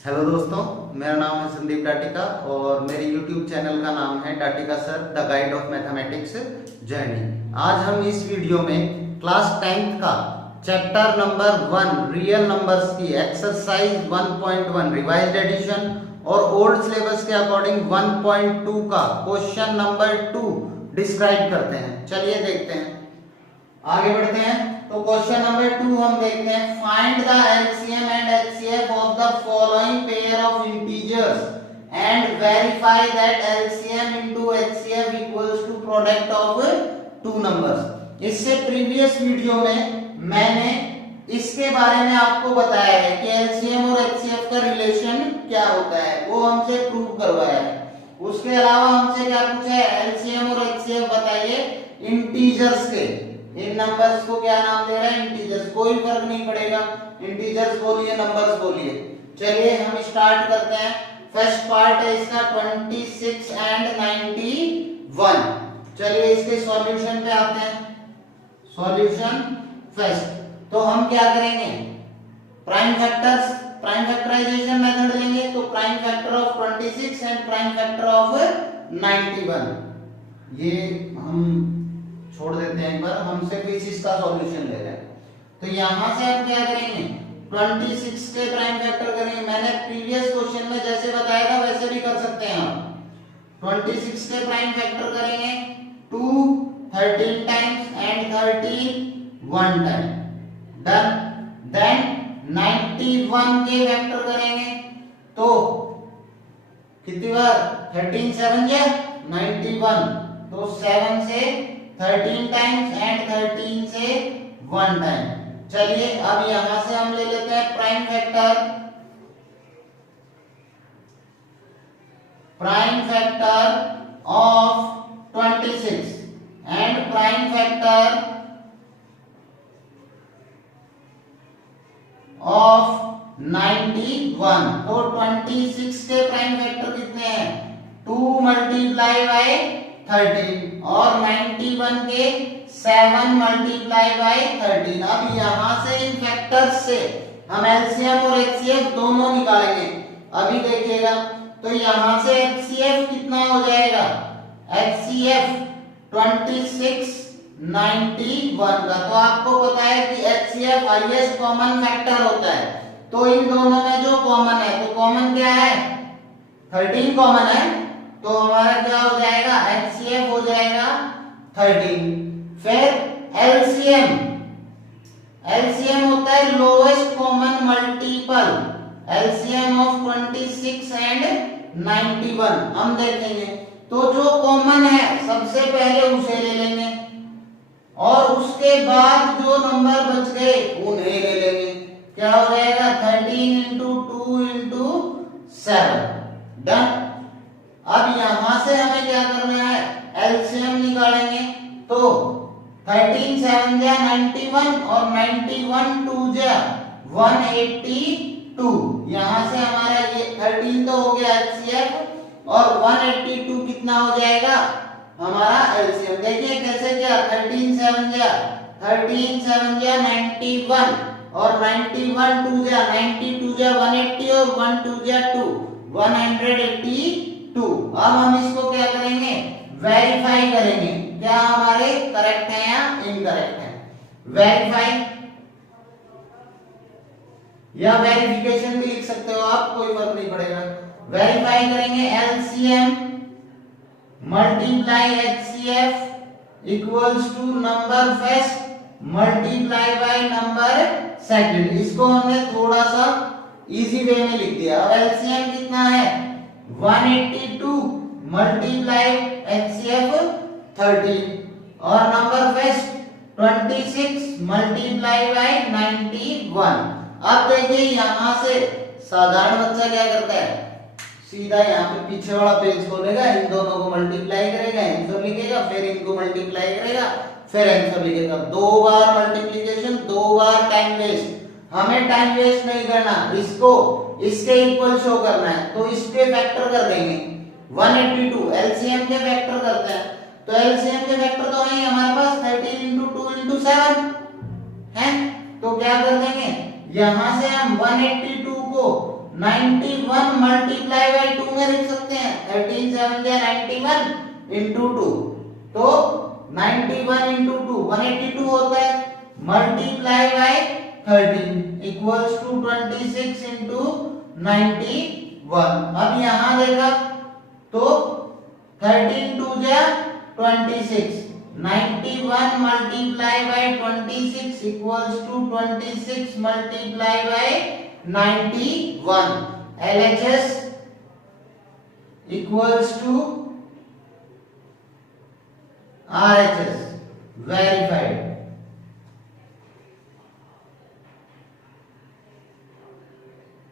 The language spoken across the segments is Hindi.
हेलो दोस्तों, मेरा नाम है संदीप डाटिका और मेरे YouTube चैनल का नाम है Datika sir the guide of mathematics journey. आज हम इस वीडियो में क्लास 10th का चैप्टर नंबर 1 रियल नंबर्स की एक्सरसाइज 1.1 रिवाइज्ड एडिशन और ओल्ड सिलेबस के अकॉर्डिंग 1.2 का क्वेश्चन नंबर 2 डिस्क्राइब करते हैं। चलिए देखते हैं, आगे बढ़ते हैं। तो क्वेश्चन नंबर 2 हम देखते हैं, find the LCM and HCF of the following pair of integers and verify that LCM into HCF equals to product of two numbers. इससे प्रीवियस वीडियो में मैंने इसके बारे में आपको बताया है कि एलसीएम और एचसीएफ का रिलेशन क्या होता है, वो हमसे प्रूव करवाया है। उसके अलावा हमसे क्या पूछा है, एलसीएम और एचसीएफ बताइए इंटीजर्स के। इन नंबर्स को क्या नाम दे रहा है, इंटीजर्स। कोई फर्क नहीं पड़ेगा, इंटीजर्स बोलिए नंबर्स बोलिए। चलिए हम स्टार्ट करते हैं। फर्स्ट पार्ट है इसका 26 एंड 91। चलिए इसके सॉल्यूशन पे आते हैं। सॉल्यूशन फर्स्ट, तो हम क्या करेंगे, prime factors, prime factorisation method लेंगे। तो prime factor of 26 and prime factor of 91 ये हम छोड़ देते हैं एक बार, हम सिर्फ इस का सॉल्यूशन ले रहे हैं। तो यहां से हम क्या करेंगे, 26 के प्राइम फैक्टर करेंगे। मैंने प्रीवियस क्वेश्चन में जैसे बताया था वैसे भी कर सकते हैं हम। 26 के प्राइम फैक्टर करेंगे 2 13 times and 13 1 time, done. Then 91 के फैक्टर करेंगे तो कितनी बार, 13 7 या 91, तो 7 से 13 टाइम्स एंड 13 से 1 टाइम। चलिए अब यहां से हम ले लेते हैं prime factor, prime factor of 26 and prime factor of 91। तो 26 के प्राइम फैक्टर कितने हैं, 2 मल्टीप्लाई बाय 13 और 91 के 7 मल्टीप्लाई बाय 13। अब यहां से इन फैक्टर्स से हम एलसीएम और एचसीएफ दोनों निकालेंगे। अभी देखिएगा, तो यहां से एचसीएफ कितना हो जाएगा, एचसीएफ 26 91 का। तो आपको पता है कि एचसीएफ हाईएस्ट कॉमन फैक्टर होता है। तो इन दोनों में जो कॉमन है, तो कॉमन क्या है, 13 कॉमन है, तो हमारा क्या हो जाएगा, एचसीएफ हो जाएगा 13। फिर एलसीएम, एलसीएम होता है lowest common multiple, LCM of 26 and 91 हम देखेंगे। तो जो कॉमन है सबसे पहले उसे ले लेंगे और उसके बाद जो नंबर बच गए उन्हें ले लेंगे। क्या हो जाएगा, 13 इंटू 2 इंटू 7, डन। अब यहां से हमें क्या करना है, एलसीएम निकालेंगे। तो 13 7 जा 91 और 91 2 जा 182। यहां से हमारा ये 13 तो हो गया एचसीएफ और 182 कितना हो जाएगा हमारा एलसीएम। देखिए कैसे क्या, 13 7 जा 91 और 91 2 जा 92 जा 180 और 1 2 जा 2 182। अब हम इसको क्या करेंगे, वेरीफाई करेंगे, क्या हमारे करेक्ट है या इनकरेक्ट है। वेरीफाई या वेरिफिकेशन भी लिख सकते हो आप, कोई फर्क नहीं पड़ेगा। वेरीफाई करेंगे, LCM multiply HCF equals to number first multiply by number second. इसको हमने थोड़ा सा इजी वे में लिख दिया। अब एलसीएम कितना है, 182 मल्टीप्लाई एचसीएफ 13 और नंबर फर्स्ट 26 मल्टीप्लाई बाय 91। अब देखिए यहां से साधारण बच्चा क्या करता है, सीधा यहाँ पे पीछे वाला पेज खोलेगा, इन दोनों को मल्टीप्लाई करेगा, आंसर लिखेगा, फिर इनको मल्टीप्लाई करेगा, फिर आंसर लिखेगा। 2 बार मल्टीप्लिकेशन, 2 बार टाइम वेस्ट। हमें टाइम वेस्ट नहीं करना, इसको इसके इक्वल शो करना है, तो इस पे फैक्टर कर देंगे 182। एलसीएम के फैक्टर करते हैं, तो एलसीएम के फैक्टर तो है हमारे पास 13 इंटू 2 इंटू 7 है। तो क्या कर देंगे, यहां से हम 182 को 91 मल्टीप्लाई बाई 2 में लिख सकते हैं। 13 7 91 इंटू 2, तो 91 इंटू 2 182 होता है, multiply by 13 equals to 26 into 91। अब यहां देखा तो 13 2 जा 26, 91 multiply by 26 equals to 26 multiply by 91। LHS equals to RHS verified.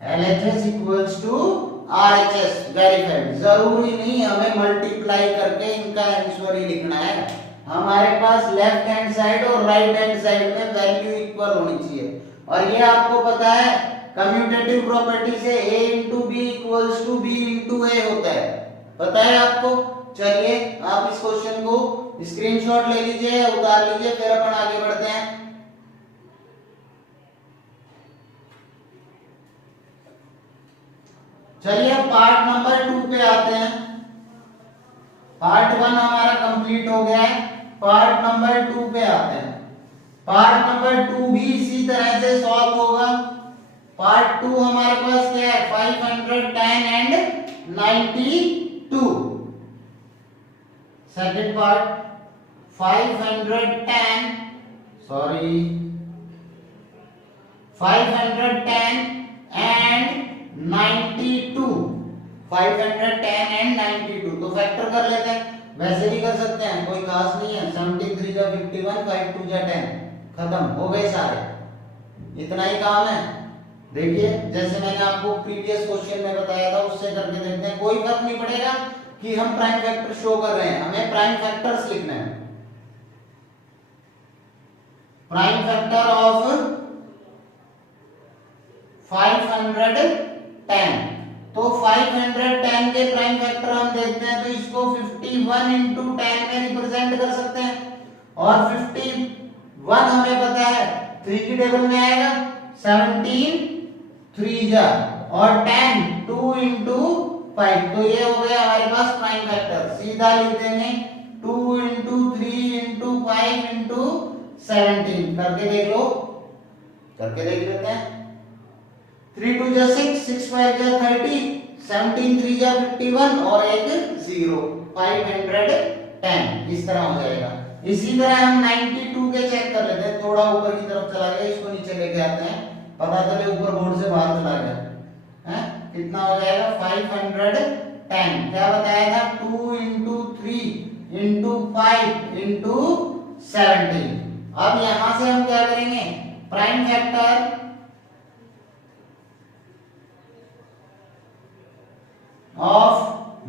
LHS equals to RHS verified. जरूरी नहीं हमें मल्टीप्लाई करके इनका आंसर ही लिखना है, हमारे पास लेफ्ट हैंड साइड और राइट हैंड साइड में वैल्यू इक्वल होनी चाहिए। और ये आपको पता है कम्यूटेटिव प्रॉपर्टी से a into b equals to b into a होता है, पता है आपको। चलिए आप इस क्वेश्चन को स्क्रीनशॉट ले लीजिए, उतार लीजिए, फिर अपन आगे बढ़ते हैं। चलिए अब पार्ट नंबर 2 पे आते हैं। पार्ट 1 हमारा कंप्लीट हो गया है, पार्ट नंबर 2 पे आते हैं। पार्ट नंबर 2 भी इसी तरह से सॉल्व होगा। पार्ट 2 हमारे पास क्या है, 510 and 92। Second part 510 and 92, 510 and 92। तो फैक्टर कर लेते हैं, वैसे भी कर सकते हैं, कोई खास नहीं है। 73 जा 51, 5 2 जा 10, खत्म हो गए सारे, इतना ही काम है। देखिए जैसे मैंने आपको प्रीवियस क्वेश्चन में बताया था उससे करके देखते हैं, कोई फर्क नहीं पड़ेगा कि हम प्राइम फैक्टर शो कर रहे हैं, हमें प्राइम फैक्टर्स लिखना है। प्राइम फैक्टर ऑफ 510, तो 510 के प्राइम फैक्टर हम देखते हैं, तो इसको 51 इंटू 10 में रिप्रेजेंट कर सकते हैं। और 51 हमें पता है 3 की टेबल में आएगा, 17 3 जा, और 10 2 इंटू 5, तो ये हो गया हमारे पास प्राइम फैक्टर। सीधा लिख देंगे 2 इंटू 3 इंटू 5 इंटू 17, करके देख लो, करके देख लेते हैं। 3 2 जा 6, 6 5 जा 30, 17 3 जा 51 और एक 0, 510 इस तरह हो जाएगा। इसी तरह हम 92 के चेक कर लेते हैं, थोड़ा ऊपर की तरफ चला गया, इसको नीचे लेके आते हैं, पता चले ऊपर बोर्ड से बाहर चला गया है। कितना हो जाएगा 510, क्या बताया था 2 इंटू 3 इंटू 5 इंटू 17। अब यहां से हम क्या करेंगे, प्राइम फैक्टर ऑफ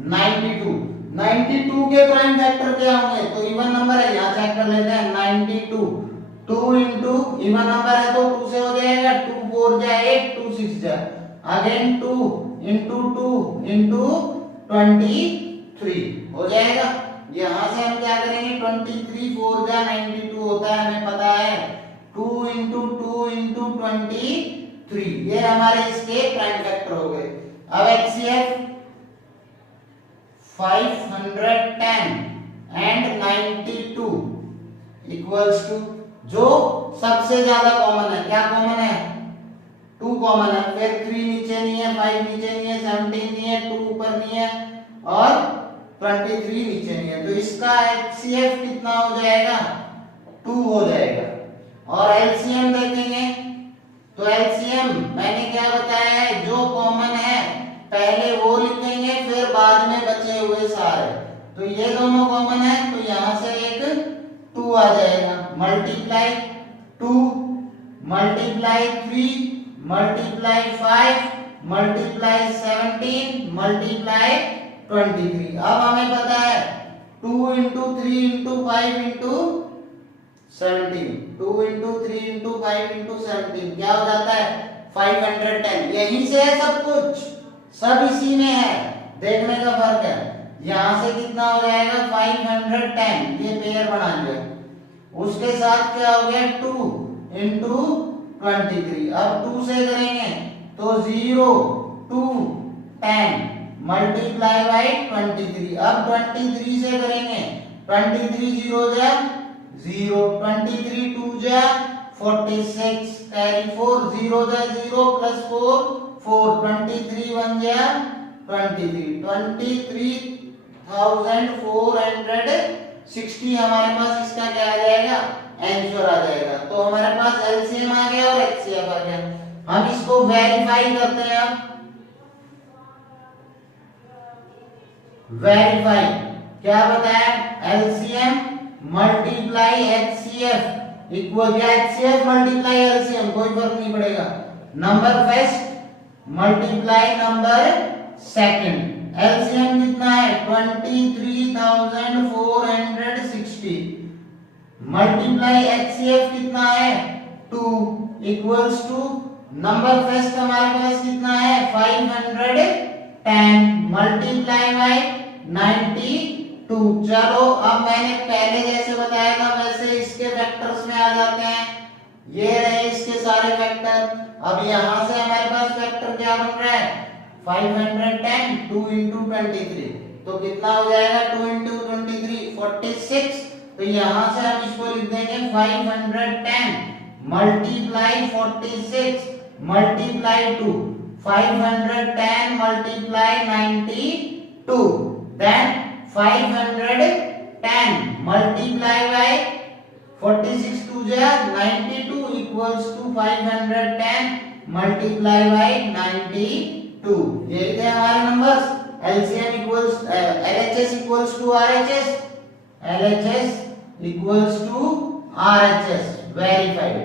92 के प्राइम फैक्टर क्या होंगे, तो इवन नंबर है, यहां चेक कर लेते हैं 92, 2 इंटू इवन नंबर है तो 2 से हो जाएगा, 2 4 जा 8, 2 6 जा, अगेन 2 इंटू 2 इंटू 23 हो जाएगा। यहां से हम क्या करेंगे, 23 4 जा 92 होता है, हमें पता है 2 इंटू 2 इंटू 23, ये हमारे इसके प्राइम फैक्टर हो गए। अब एचसीएफ 510 एंड 92 इक्वल्स टू, जो सबसे ज्यादा कॉमन है, क्या कॉमन है 2 कॉमन है, फिर 3 नीचे नहीं है, 5 नीचे नहीं है, 17 नहीं है, 2 ऊपर नहीं है और 23 नीचे नहीं है, तो इसका एचसीएफ कितना हो जाएगा 2 हो जाएगा। और एलसीएम देखेंगे तो एलसीएम मैंने क्या बताया है, जो कॉमन है पहले वो लिखेंगे फिर बाद में बचे हुए सारे, तो ये दोनों कॉमन है तो यहां से एक 2 आ जाएगा, multiply 2 multiply 3 multiply 5 multiply 17 multiply 23। अब हमें पता है 2 into 3 into 5 into 17, 2 into 3 into 5 into 17 क्या हो जाता है 510। यहीं से है सब कुछ, सब इसी में है, देखने का फर्क है। यहां से कितना हो जाएगा 510, ये पेयर बना लिया, उसके साथ क्या हो गया 2 इंटू 23। अब 2 से करेंगे तो 0 2 10 मल्टीप्लाई बाई 23। अब 23 से करेंगे 23 जीरो जा 0, 23 टू जा 46, कैरी 4 0 जा 0 प्लस 4 4, 23 1 जा 23, 23,460 हमारे पास इसका क्या आ जाएगा, आंसर आ जाएगा। तो हमारे पास एलसीएम आ गया और एचसीएफ आ गया। हम इसको वेरीफाई करते हैं। अब वेरीफाई क्या बताया, एलसीएम मल्टीप्लाई एचसीएफ इक्वल, या एचसीएफ मल्टीप्लाई एलसीएम कोई फर्क नहीं पड़ेगा, number first multiply number second. LCM कितना है 23,460 मल्टीप्लाई एचसीएफ कितना है 2 इक्वल्स टू नंबर फर्स्ट हमारे पास कितना है 510 मल्टीप्लाई बाय 92। चलो अब मैंने पहले जैसे बताया था वैसे इसके वेक्टर्स में आ जाते हैं। ये रहे इसके सारे वेक्टर। अब यहां से हमारे पास वेक्टर क्या बन रहा है 510 2 into 23, तो कितना हो जाएगा 2 into 23 46। तो यहां से हम इसको लिख देंगे 510 multiply 46 multiply 2, 510 multiply 92, then 510 multiply by 46 two जा 92 इक्वल्स टू 510 मल्टीप्लाई बाय 92। ये थे हमारे numbers. LCM equals LHS equals to RHS, LHS equals to RHS verified.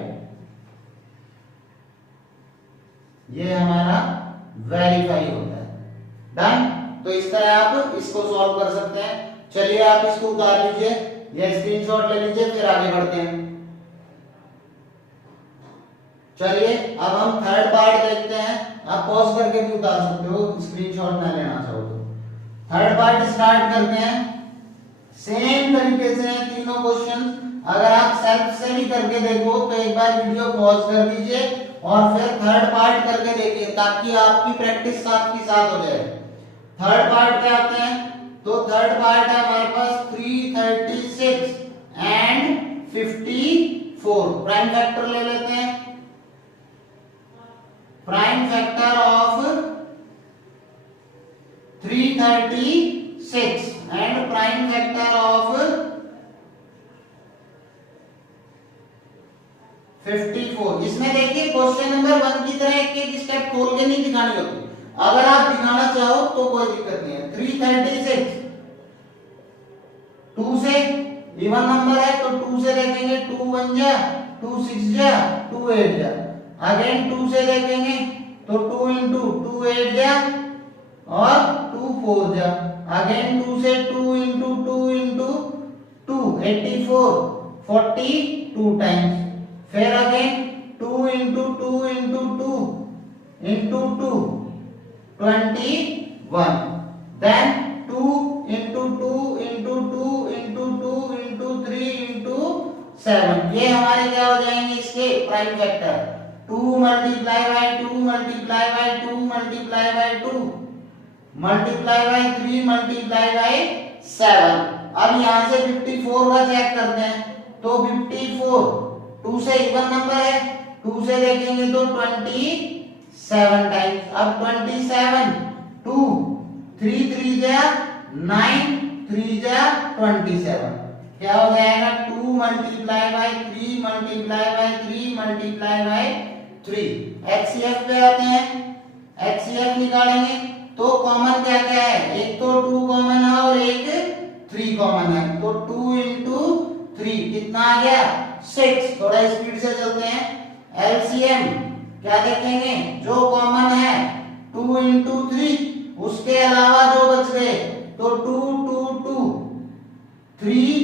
ये हमारा वेरीफाई होता है। डन। तो इस तरह आप इसको सॉल्व कर सकते हैं। चलिए आप इसको उतार लीजिए, ये स्क्रीनशॉट ले लीजिए, फिर आगे बढ़ते हैं। चलिए अब हम थर्ड पार्ट देखते हैं। आप पॉज करके भी उतार सकते हो, स्क्रीनशॉट ना लेना चाहो तो। थर्ड पार्ट स्टार्ट करते हैं। सेम तरीके से हैं तीनों क्वेश्चन। अगर आप सेल्फ स्टडी करके देखो तो एक बार वीडियो पॉज कर दीजिए और फिर थर्ड पार्ट करके देखिए, ताकि आपकी प्रैक्टिस साथ की साथ हो जाए। थर्ड पार्ट पे आते हैं। तो थर्ड पार्ट है हमारे पास 336 एंड 54। प्राइम फैक्टर ले लेते हैं। Prime factor of 336 and prime factor of 54। इसमें देखिए क्वेश्चन नंबर 1 की तरह एक एक स्टेप खोल के नहीं दिखानी होती। अगर आप दिखाना चाहो तो कोई दिक्कत नहीं है। 336 2 से इवन नंबर है तो 2 से देखेंगे 2 1 जा 2 6 जा 2 8 जा। अगेन 2 से देखेंगे तो 2 into 2 8 जा और 2 4 जा। अगेन 2 से 2 into 2 into 2 84 42 टाइम्स। फिर again 2 into 2 into 2 into 2 21, then 2 into 2 into 2 into 2 into 3 into 7। ये हमारे क्या हो जाएंगे इसके prime factor. 2 multiply by 2 multiply by 2 multiply by 2 multiply by 3 multiply by 7। अब यहां से 54 का चेक करते हैं। तो 54 2 से इवन नंबर है, 2 से देखेंगे तो 27 टाइम्स। अब 27 2 3 3 जा 9 3 जा 27। क्या हो जाएगा 2 multiply by 3 multiply by 3 multiply by 3। HCF पे आते हैं। एचसीएफ निकालेंगे तो कॉमन क्या क्या है, एक तो 2 कॉमन है और एक 3 कॉमन है। तो 2 into 3 कितना आ गया 6। थोड़ा स्पीड से चलते हैं। एलसीएम क्या देखेंगे, जो कॉमन है 2 into 3, उसके अलावा जो बच गए तो 2 2 2 3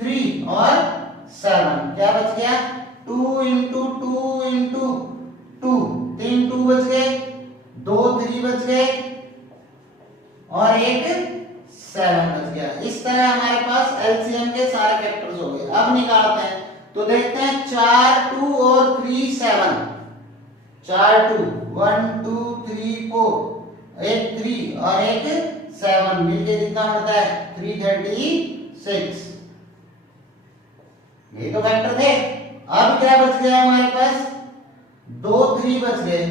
3 और 7। क्या बच गया 2 into 2 into 2, 3 2 बच गए, 2 3 बच गए और एक 7 बच गया। इस तरह हमारे पास एलसीएम के सारे फैक्टर्स हो गए। अब निकालते हैं तो देखते हैं 4 2 और 3 7। 4 2 1 2 3 4, एक 3 और एक 7 मिलके कितना बनता है 336। ये तो वेक्टर थे। अब क्या बच गया हमारे पास, 2 3 बच गए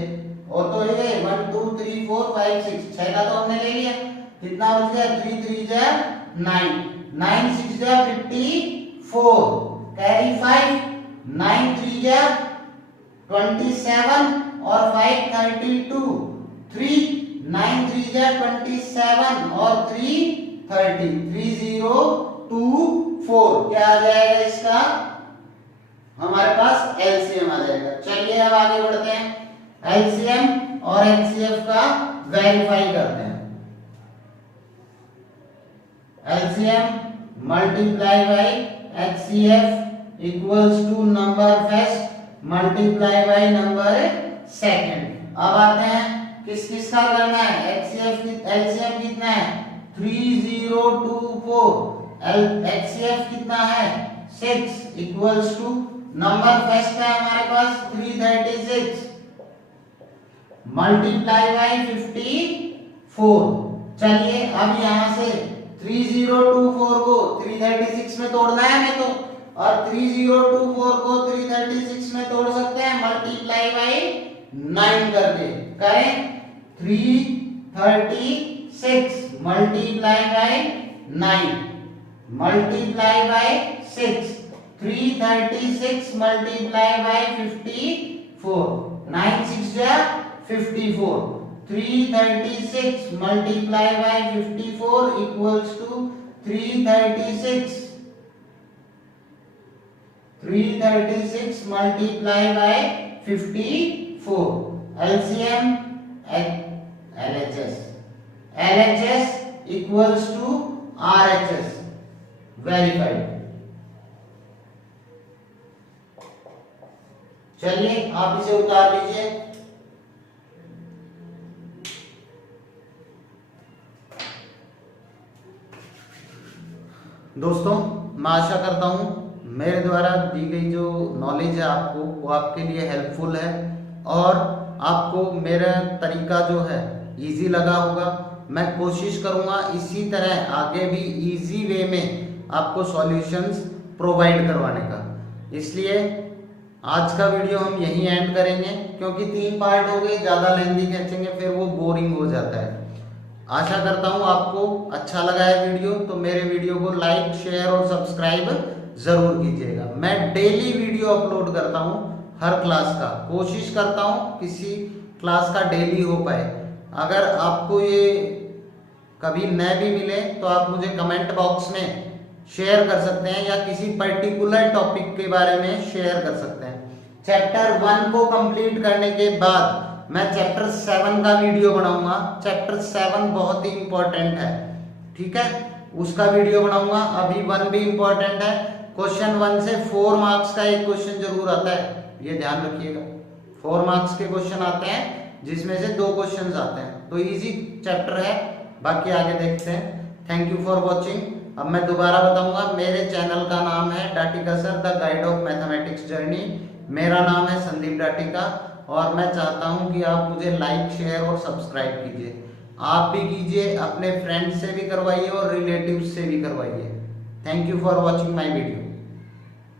और तो ये 1 2 3 4 5 6, 6 का तो हमने ले लिया। कितना बच गया 3 3 जा 9, 9 6 जा 54, कैरी 5, 9 3 जा 27 और 5 32, 3 9 3 जा 27 और 3 30, 3024 क्या आ जाएगा इसका, हमारे पास एलसीएम आ जाएगा। चलिए अब आगे बढ़ते हैं, एलसीएम और एचसीएफ का वेरीफाई करते हैं। LCM multiply by HCF equals to number first multiply by number second. अब आते हैं किस किस का करना है, एचसीएफ एलसीएम कितना है 3024, एचसीएफ कितना है 6 इक्वल्स टू नंबर फर्स्ट है हमारे पास 336 मल्टीप्लाई बाय 54। चलिए अब यहां से 3024 को 336 में तोड़ना है हमें तो, और 3024 को 336 में तोड़ सकते हैं मल्टीप्लाई बाय 9 करके। करें 336 multiply by 9 multiply by 6, 336 multiply by 54, 9 6 जा 54, 336 multiply by 54 equals to 336 multiply by 54। LCM LHS, LHS equals to RHS, verified. चलिए आप इसे उतार लीजिए। दोस्तों मैं आशा करता हूं मेरे द्वारा दी गई जो नॉलेज है आपको वो आपके लिए हेल्पफुल है और आपको मेरा तरीका जो है इजी लगा होगा। मैं कोशिश करूंगा इसी तरह आगे भी इजी वे में आपको सॉल्यूशंस प्रोवाइड करवाने का। इसलिए आज का वीडियो हम यहीं एंड करेंगे क्योंकि 3 पार्ट हो गए, ज़्यादा लेंथी खींचेंगे फिर वो बोरिंग हो जाता है। आशा करता हूँ आपको अच्छा लगा है वीडियो, तो मेरे वीडियो को लाइक शेयर और सब्सक्राइब ज़रूर कीजिएगा। मैं डेली वीडियो अपलोड करता हूँ हर क्लास का, कोशिश करता हूँ किसी क्लास का डेली हो पाए। अगर आपको ये कभी न भी मिले तो आप मुझे कमेंट बॉक्स में शेयर कर सकते हैं या किसी पर्टिकुलर टॉपिक के बारे में शेयर कर सकते हैं। चैप्टर 1 को कंप्लीट करने के बाद मैं चैप्टर 7 का वीडियो बनाऊंगा। चैप्टर 7 बहुत ही इंपॉर्टेंट है, ठीक है, उसका वीडियो बनाऊंगा। अभी 1 भी इंपॉर्टेंट है। क्वेश्चन 1 से 4 मार्क्स का एक क्वेश्चन जरूर आता है, ये ध्यान रखिएगा। 4 मार्क्स के क्वेश्चन आते हैं जिसमें से 2 क्वेश्चन आते हैं, तो इजी चैप्टर है। बाकी आगे देखते हैं। Thank you for watching. अब मैं दोबारा बताऊंगा, मेरे चैनल का नाम है Datika sir the guide of mathematics journey. मेरा नाम है संदीप डाटिका और मैं चाहता हूं कि आप मुझे लाइक शेयर और सब्सक्राइब कीजिए। आप भी कीजिए, अपने फ्रेंड्स से भी करवाइए और रिलेटिव्स से भी करवाइए। Thank you for watching my video.